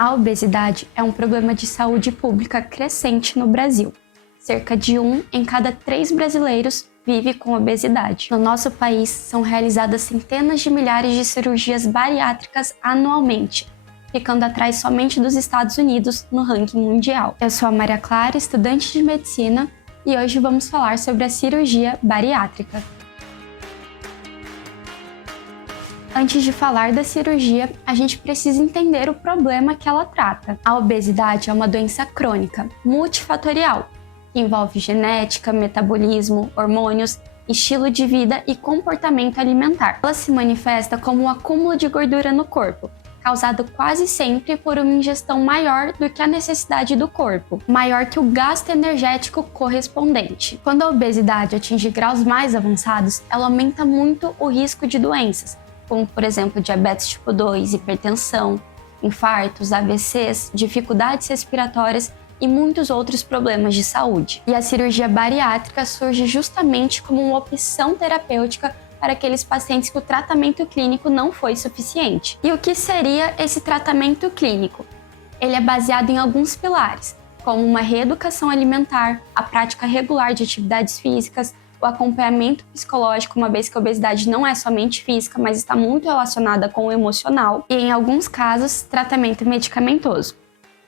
A obesidade é um problema de saúde pública crescente no Brasil. Cerca de 1 em cada 3 brasileiros vive com obesidade. No nosso país, são realizadas centenas de milhares de cirurgias bariátricas anualmente, ficando atrás somente dos Estados Unidos no ranking mundial. Eu sou a Maria Clara, estudante de medicina, e hoje vamos falar sobre a cirurgia bariátrica. Antes de falar da cirurgia, a gente precisa entender o problema que ela trata. A obesidade é uma doença crônica, multifatorial, que envolve genética, metabolismo, hormônios, estilo de vida e comportamento alimentar. Ela se manifesta como um acúmulo de gordura no corpo, causado quase sempre por uma ingestão maior do que a necessidade do corpo, maior que o gasto energético correspondente. Quando a obesidade atinge graus mais avançados, ela aumenta muito o risco de doenças, como, por exemplo, diabetes tipo 2, hipertensão, infartos, AVCs, dificuldades respiratórias e muitos outros problemas de saúde. E a cirurgia bariátrica surge justamente como uma opção terapêutica para aqueles pacientes que o tratamento clínico não foi suficiente. E o que seria esse tratamento clínico? Ele é baseado em alguns pilares, como uma reeducação alimentar, a prática regular de atividades físicas, o acompanhamento psicológico, uma vez que a obesidade não é somente física, mas está muito relacionada com o emocional, e em alguns casos, tratamento medicamentoso.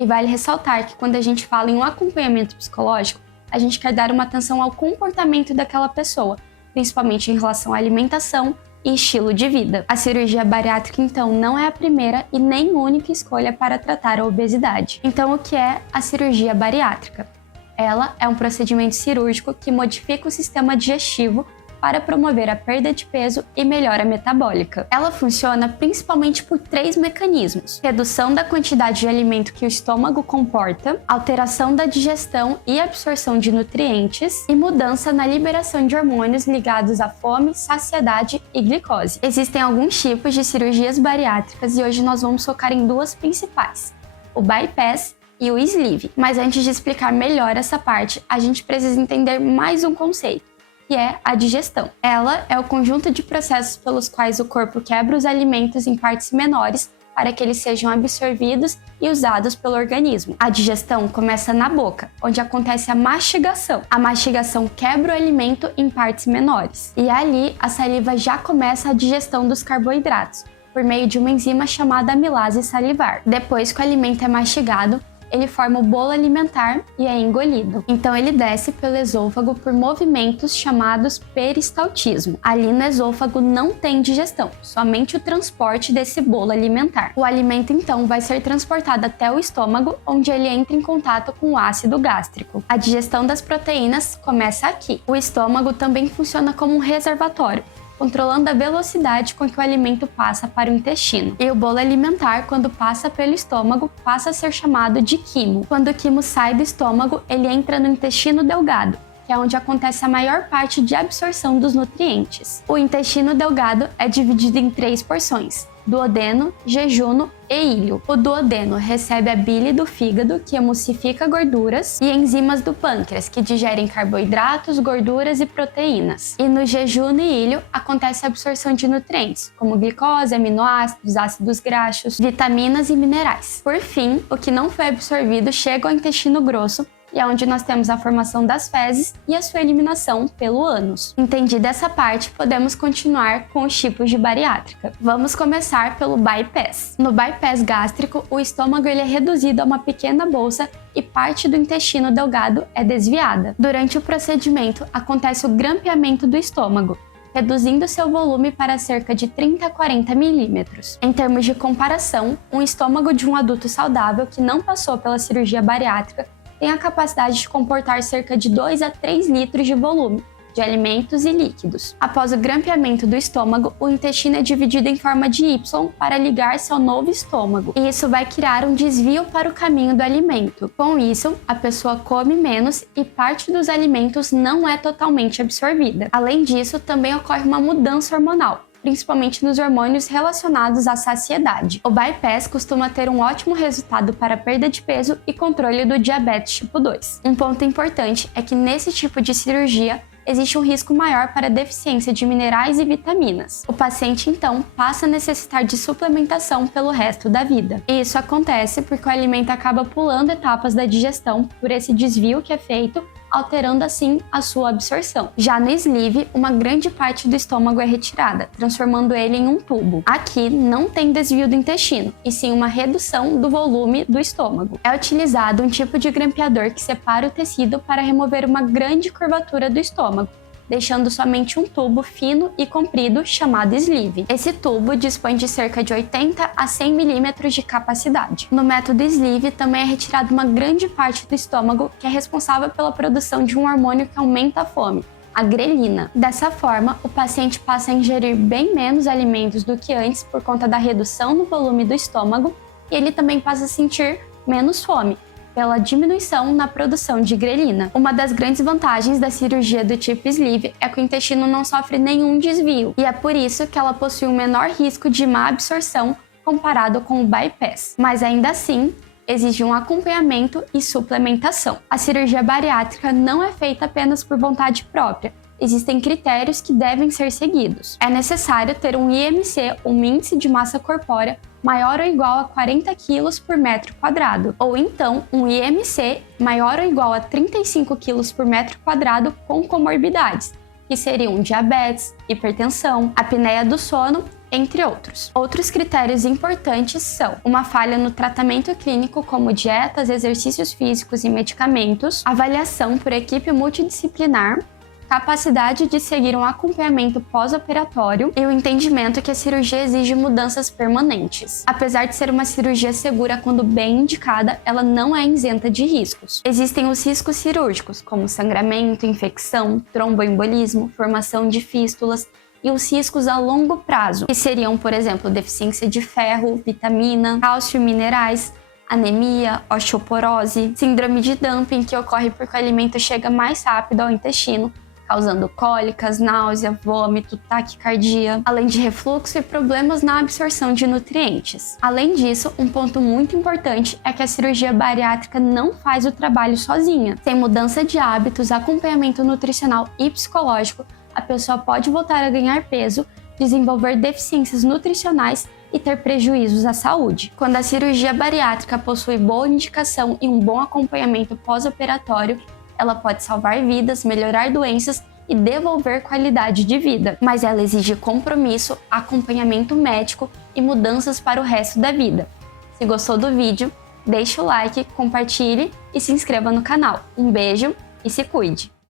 E vale ressaltar que quando a gente fala em um acompanhamento psicológico, a gente quer dar uma atenção ao comportamento daquela pessoa, principalmente em relação à alimentação e estilo de vida. A cirurgia bariátrica, então, não é a primeira e nem única escolha para tratar a obesidade. Então, o que é a cirurgia bariátrica? Ela é um procedimento cirúrgico que modifica o sistema digestivo para promover a perda de peso e melhora metabólica. Ela funciona principalmente por 3 mecanismos: redução da quantidade de alimento que o estômago comporta, alteração da digestão e absorção de nutrientes e mudança na liberação de hormônios ligados à fome, saciedade e glicose. Existem alguns tipos de cirurgias bariátricas e hoje nós vamos focar em 2 principais: o bypass e o sleeve. Mas antes de explicar melhor essa parte, a gente precisa entender mais um conceito, que é a digestão. Ela é o conjunto de processos pelos quais o corpo quebra os alimentos em partes menores para que eles sejam absorvidos e usados pelo organismo. A digestão começa na boca, onde acontece a mastigação. A mastigação quebra o alimento em partes menores. E ali, a saliva já começa a digestão dos carboidratos, por meio de uma enzima chamada amilase salivar. Depois que o alimento é mastigado, ele forma o bolo alimentar e é engolido. Então ele desce pelo esôfago por movimentos chamados peristaltismo. Ali no esôfago não tem digestão, somente o transporte desse bolo alimentar. O alimento então vai ser transportado até o estômago, onde ele entra em contato com o ácido gástrico. A digestão das proteínas começa aqui. O estômago também funciona como um reservatório, controlando a velocidade com que o alimento passa para o intestino. E o bolo alimentar, quando passa pelo estômago, passa a ser chamado de quimo. Quando o quimo sai do estômago, ele entra no intestino delgado, que é onde acontece a maior parte de absorção dos nutrientes. O intestino delgado é dividido em 3 porções: duodeno, jejuno e íleo. O duodeno recebe a bile do fígado, que emulsifica gorduras, e enzimas do pâncreas, que digerem carboidratos, gorduras e proteínas. E no jejuno e íleo acontece a absorção de nutrientes, como glicose, aminoácidos, ácidos graxos, vitaminas e minerais. Por fim, o que não foi absorvido chega ao intestino grosso, e é onde nós temos a formação das fezes e a sua eliminação pelo ânus. Entendida essa parte, podemos continuar com os tipos de bariátrica. Vamos começar pelo bypass. No bypass gástrico, o estômago ele é reduzido a uma pequena bolsa e parte do intestino delgado é desviada. Durante o procedimento, acontece o grampeamento do estômago, reduzindo seu volume para cerca de 30 a 40 milímetros. Em termos de comparação, um estômago de um adulto saudável que não passou pela cirurgia bariátrica tem a capacidade de comportar cerca de 2 a 3 litros de volume de alimentos e líquidos. Após o grampeamento do estômago, o intestino é dividido em forma de Y para ligar-se ao novo estômago, e isso vai criar um desvio para o caminho do alimento. Com isso, a pessoa come menos e parte dos alimentos não é totalmente absorvida. Além disso, também ocorre uma mudança hormonal, principalmente nos hormônios relacionados à saciedade. O bypass costuma ter um ótimo resultado para perda de peso e controle do diabetes tipo 2. Um ponto importante é que nesse tipo de cirurgia, existe um risco maior para deficiência de minerais e vitaminas. O paciente, então, passa a necessitar de suplementação pelo resto da vida. E isso acontece porque o alimento acaba pulando etapas da digestão por esse desvio que é feito, alterando assim a sua absorção. Já no sleeve, uma grande parte do estômago é retirada, transformando ele em um tubo. Aqui não tem desvio do intestino, e sim uma redução do volume do estômago. É utilizado um tipo de grampeador que separa o tecido para remover uma grande curvatura do estômago, deixando somente um tubo fino e comprido chamado sleeve. Esse tubo dispõe de cerca de 80 a 100 milímetros de capacidade. No método sleeve também é retirada uma grande parte do estômago que é responsável pela produção de um hormônio que aumenta a fome, a grelina. Dessa forma, o paciente passa a ingerir bem menos alimentos do que antes por conta da redução no volume do estômago e ele também passa a sentir menos fome, pela diminuição na produção de grelina. Uma das grandes vantagens da cirurgia do tipo sleeve é que o intestino não sofre nenhum desvio, e é por isso que ela possui um menor risco de má absorção comparado com o bypass. Mas ainda assim, exige um acompanhamento e suplementação. A cirurgia bariátrica não é feita apenas por vontade própria. Existem critérios que devem ser seguidos. É necessário ter um IMC, um índice de massa corpórea, maior ou igual a 40 kg por metro quadrado, ou então um IMC maior ou igual a 35 kg por metro quadrado com comorbidades, que seriam diabetes, hipertensão, apneia do sono, entre outros. Outros critérios importantes são uma falha no tratamento clínico como dietas, exercícios físicos e medicamentos, avaliação por equipe multidisciplinar, capacidade de seguir um acompanhamento pós-operatório e o entendimento que a cirurgia exige mudanças permanentes. Apesar de ser uma cirurgia segura quando bem indicada, ela não é isenta de riscos. Existem os riscos cirúrgicos, como sangramento, infecção, tromboembolismo, formação de fístulas, e os riscos a longo prazo, que seriam, por exemplo, deficiência de ferro, vitamina, cálcio e minerais, anemia, osteoporose, síndrome de dumping, que ocorre porque o alimento chega mais rápido ao intestino, causando cólicas, náusea, vômito, taquicardia, além de refluxo e problemas na absorção de nutrientes. Além disso, um ponto muito importante é que a cirurgia bariátrica não faz o trabalho sozinha. Sem mudança de hábitos, acompanhamento nutricional e psicológico, a pessoa pode voltar a ganhar peso, desenvolver deficiências nutricionais e ter prejuízos à saúde. Quando a cirurgia bariátrica possui boa indicação e um bom acompanhamento pós-operatório, ela pode salvar vidas, melhorar doenças e devolver qualidade de vida, mas ela exige compromisso, acompanhamento médico e mudanças para o resto da vida. Se gostou do vídeo, deixe o like, compartilhe e se inscreva no canal. Um beijo e se cuide!